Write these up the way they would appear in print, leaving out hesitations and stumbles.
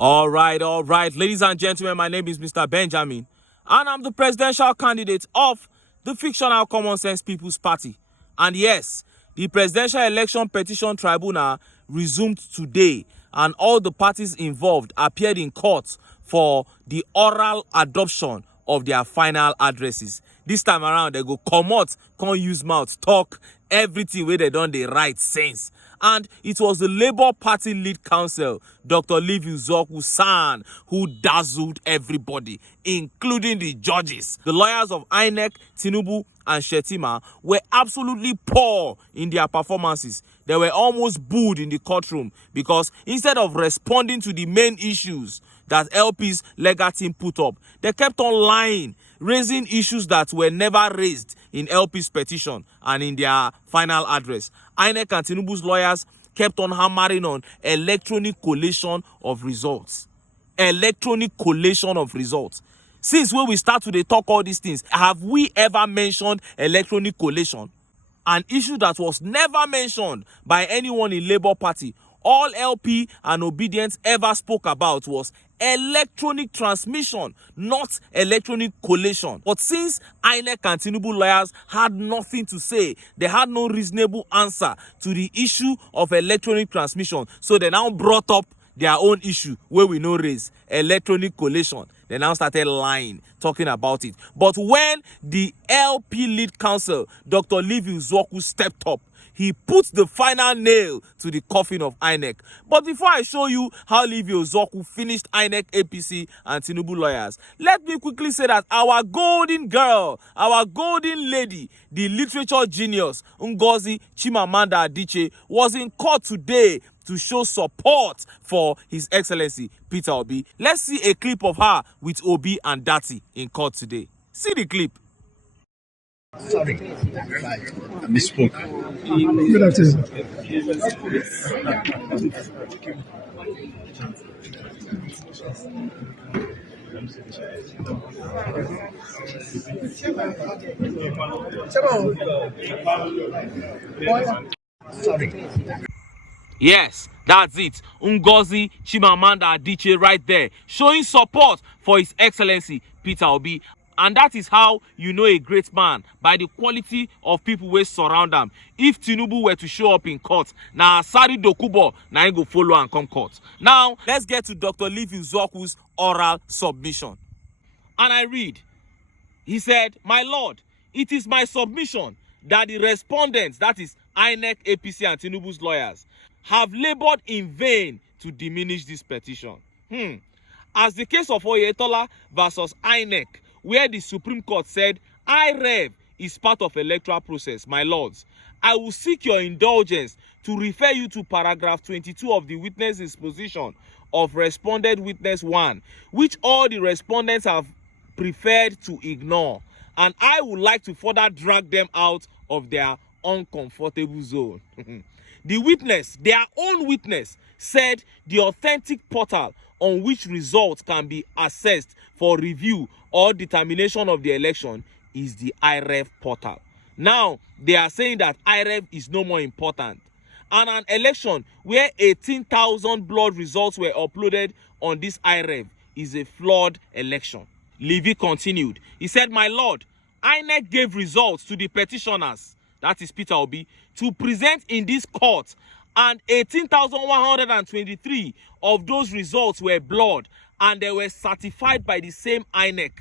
All right. Ladies and gentlemen, my name is Mr. Benjamin, and I'm the presidential candidate of the fictional Common Sense People's Party. And yes, the Presidential Election Petition Tribunal resumed today, and all the parties involved appeared in court for the oral adoption of their final addresses. This time around, they go comot, can't use mouth, talk everything where they done the right sense. And it was the Labour Party lead counsel, Dr. Levy who dazzled everybody, including the judges. The lawyers of INEC, TINUBU, and Shetima were absolutely poor in their performances. They were almost booed in the courtroom because instead of responding to the main issues that LP's legal team put up, they kept on lying, raising issues that were never raised in LP's petition and in their final address. INEC and Tinubu's lawyers kept on hammering on electronic collation of results. Electronic collation of results. Since when we start to talk all these things, have we ever mentioned electronic collation? An issue that was never mentioned by anyone in Labour Party. All LP and Obedience ever spoke about was electronic transmission, not electronic collation. But since INEC and Tinubu lawyers had nothing to say, they had no reasonable answer to the issue of electronic transmission, so they now brought up their own issue where we know raise electronic collation. They now started lying, talking about it. But when the LP lead counsel, Dr. Levy stepped up, he put the final nail to the coffin of INEC. But before I show you how Levy finished INEC, APC, and Tinubu lawyers, let me quickly say that our golden girl, our golden lady, the literature genius, Ngozi Chimamanda Adichie, was in court today to show support for His Excellency Peter Obi. Let's see a clip of her with Obi and Dati in court today. See the clip. Sorry, I misspoke. Good afternoon. Sorry. Yes, that's it. Ngozi Chimamanda Adichie right there, showing support for His Excellency Peter Obi. And that is how you know a great man, by the quality of people who surround him. If Tinubu were to show up in court, now Asari Dokubo now he go follow and come court. Now, let's get to Dr. Levy Uzoku's oral submission. And I read, he said, "My Lord, it is my submission that the respondents, that is INEC, APC, and Tinubu's lawyers, have labored in vain to diminish this petition." As the case of Oyetola versus INEC, where the Supreme Court said, IREV is part of electoral process, my lords, I will seek your indulgence to refer you to paragraph 22 of the witness's position of responded witness 1, which all the respondents have preferred to ignore. And I would like to further drag them out of their uncomfortable zone. The witness, their own witness, said the authentic portal on which results can be assessed for review or determination of the election is the IREV portal. Now, they are saying that IREV is no more important. And an election where 18,000 blood results were uploaded on this IREV is a flawed election. Levy continued. He said, "My lord, INEC gave results to the petitioners," that is Peter Obi, "to present in this court, and 18,123 of those results were blood, and they were certified by the same INEC.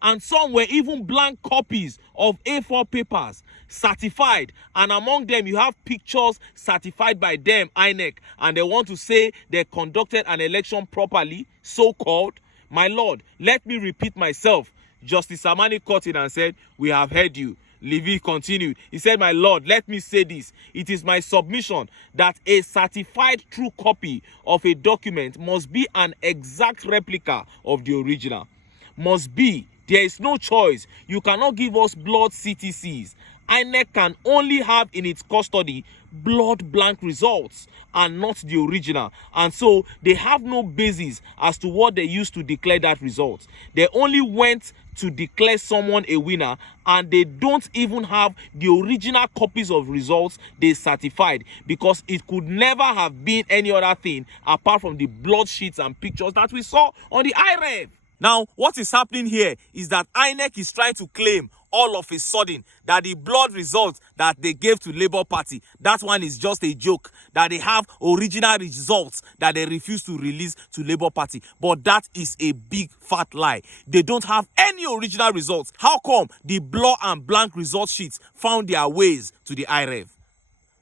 And some were even blank copies of A4 papers certified, and among them you have pictures certified by them, INEC, and they want to say they conducted an election properly, so-called. My lord, let me repeat myself." Justice Amani cut in and said, "We have heard you." Levy continued. He said, "My lord, let me say this. It is my submission that a certified true copy of a document must be an exact replica of the original. Must be. There is no choice. You cannot give us blood CTCs INEC can only have in its custody blood blank results and not the original, and so they have no basis as to what they used to declare that result. They only went to declare someone a winner, and they don't even have the original copies of results they certified, because it could never have been any other thing apart from the blood sheets and pictures that we saw on the IREV. Now, what is happening here is that INEC is trying to claim all of a sudden that the blood results that they gave to Labour Party, that one is just a joke, that they have original results that they refuse to release to Labour Party. But that is a big fat lie. They don't have any original results. How come the blur and blank result sheets found their ways to the IREV?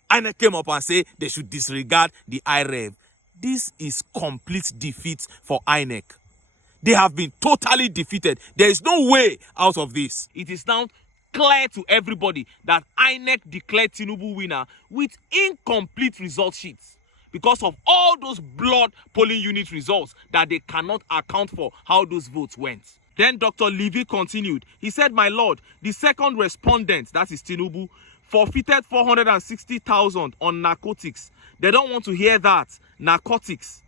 INEC came up and said they should disregard the IREV. This is complete defeat for INEC. They have been totally defeated. There is no way out of this. It is now clear to everybody that INEC declared TINUBU winner with incomplete result sheets because of all those blood polling unit results that they cannot account for how those votes went. Then Dr. Levy continued. He said, "My lord, the second respondent, that is TINUBU, forfeited 460,000 on narcotics. They don't want to hear that. Narcotics.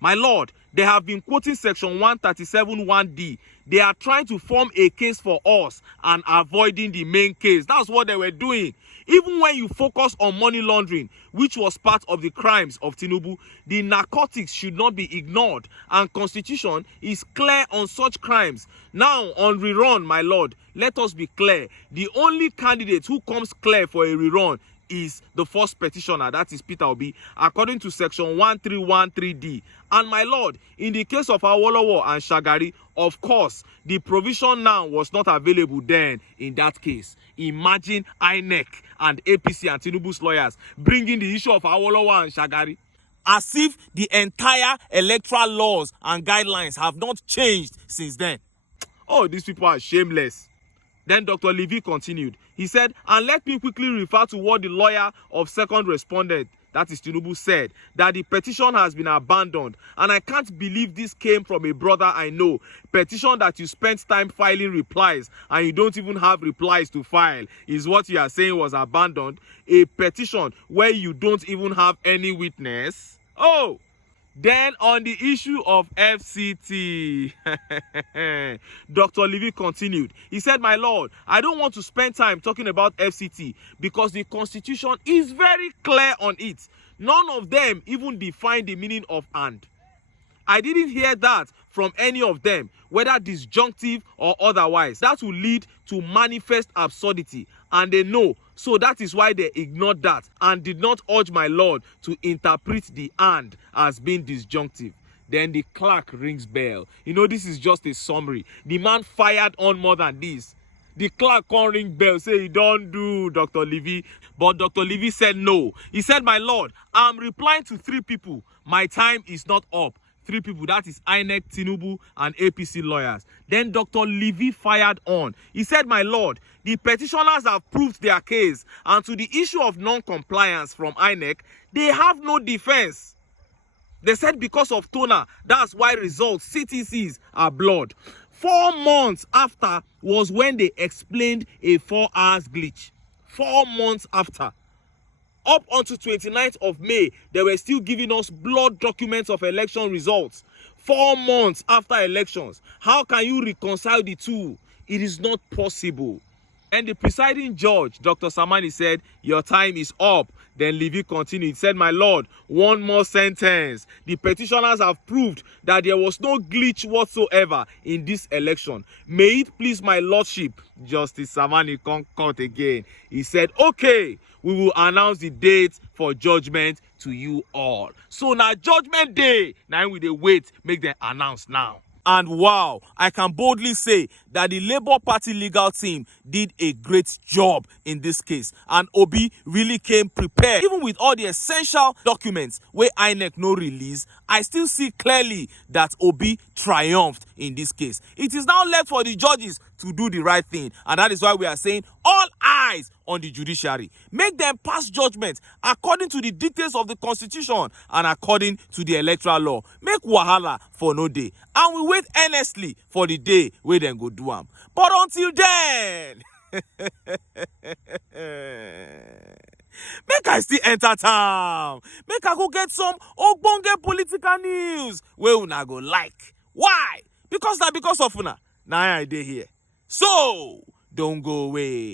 My lord, they have been quoting section 137(1)(d). They are trying to form a case for us and avoiding the main case." That's what they were doing. Even when you focus on money laundering, which was part of the crimes of TINUBU, the narcotics should not be ignored, and constitution is clear on such crimes. Now, on rerun, my lord, let us be clear. The only candidate who comes clear for a rerun is the first petitioner, that is Peter Obi, according to section 1313D. And my lord, in the case of Awolowo and Shagari, of course, the provision now was not available then in that case. Imagine INEC and APC and TINUBU's lawyers bringing the issue of Awolowo and Shagari, as if the entire electoral laws and guidelines have not changed since then. Oh, these people are shameless. Then Dr. Levy continued. He said, "And let me quickly refer to what the lawyer of second respondent, that is TINUBU, said, that the petition has been abandoned. And I can't believe this came from a brother I know. Petition that you spent time filing replies and you don't even have replies to file is what you are saying was abandoned. A petition where you don't even have any witness." Oh! Then on the issue of FCT, Dr. Levy continued. He said, "My lord, I don't want to spend time talking about FCT because the constitution is very clear on it. None of them even define the meaning of and. I didn't hear that from any of them, whether disjunctive or otherwise. That will lead to manifest absurdity, and they know. So that is why they ignored that and did not urge my lord to interpret the and as being disjunctive." Then the clerk rings bell. You know, this is just a summary. The man fired on more than this. The clerk can't ring bell, say he don't do, Dr. Levy. But Dr. Levy said no. He said, "My lord, I'm replying to 3 people. My time is not up." 3 people, that is INEC, TINUBU, and APC lawyers. Then Dr. Levy fired on. He said, "My lord, the petitioners have proved their case, and to the issue of non-compliance from INEC, they have no defense. They said because of toner, that's why results, CTCs, are blurred. 4 months after was when they explained a 4 hours glitch. 4 months after. Up until 29th of May, they were still giving us blood documents of election results. 4 months after elections. How can you reconcile the two? It is not possible. And the presiding judge, Dr. Samani, said, "Your time is up." Then Levy continued. He said, "My lord, one more sentence. The petitioners have proved that there was no glitch whatsoever in this election. May it please my lordship." Justice Samani concurred again. He said, "Okay, we will announce the date for judgment to you all." So now judgment day, now we dey wait, make them announce now. And wow, I can boldly say that the Labour Party legal team did a great job in this case. And Obi really came prepared. Even with all the essential documents where INEC no release, I still see clearly that Obi triumphed in this case. It is now left for the judges to do the right thing. And that is why we are saying all eyes on the judiciary. Make them pass judgment according to the dictates of the constitution and according to the electoral law. Make wahala for no day. And we wait earnestly for the day where them go do am. But until then... Make I still enter town. Make I go get some ogbonge political news wey una go like. Why? Because of una. Na I dey here. So, don't go away.